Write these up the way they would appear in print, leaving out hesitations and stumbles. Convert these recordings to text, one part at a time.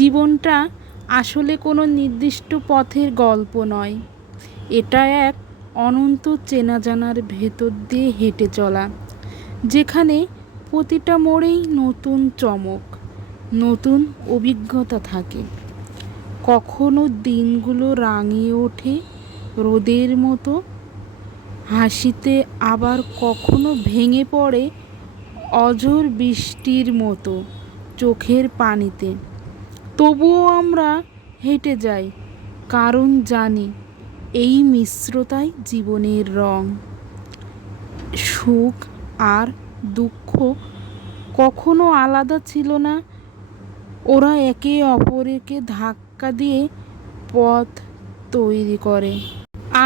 জীবনটা আসলে কোনো নির্দিষ্ট পথের গল্প নয়, এটা এক অনন্ত চেনা জানার ভেতর দিয়ে হেঁটে চলা, যেখানে প্রতিটা মোড়েই নতুন চমক, নতুন অভিজ্ঞতা থাকে। কখনো দিনগুলো রাঙিয়ে ওঠে রোদের মতো হাসিতে, আবার কখনো ভেঙে পড়ে অঝোর বৃষ্টির মতো চোখের পানিতে। তবুও আমরা হেঁটে যাই, কারণ জানি এই মিশ্রতাই জীবনের রং। সুখ আর দুঃখ কখনো আলাদা ছিল না, ওরা একে অপরকে ধাক্কা দিয়ে পথ তৈরি করে,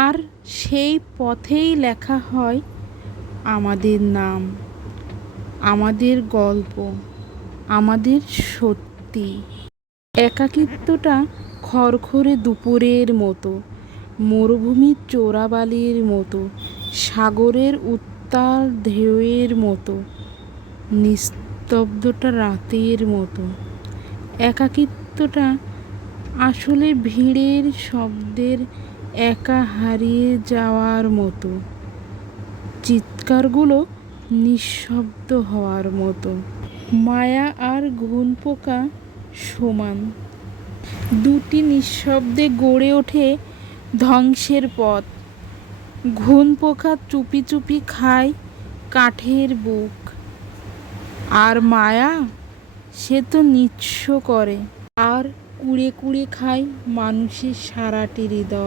আর সেই পথেই লেখা হয় আমাদের নাম, আমাদের গল্প, আমাদের সত্যি। একাকিত্বটা খড়খড়ে দুপুরের মতো, মরুভূমির চোরাবালির মতো, সাগরের উত্তাল ঢেউয়ের মতো, নিস্তব্ধতা রাতের মতো। একাকিত্বটা আসলে ভিড়ের শব্দের একা হারিয়ে যাওয়ার মতো, চিৎকারগুলো নিঃশব্দ হওয়ার মতো। মায়া আর ঘুণ পোকা সমান, দুটি নিঃশব্দে গড়ে ওঠে ধ্বংসের পথ। ঘুণ পোকা চুপি চুপি খায় কাঠের বুক, আর মায়া, সে তো নিঃস্ব করে আর কুড়ে কুড়ে খায় মানুষের সারাটি হৃদয়।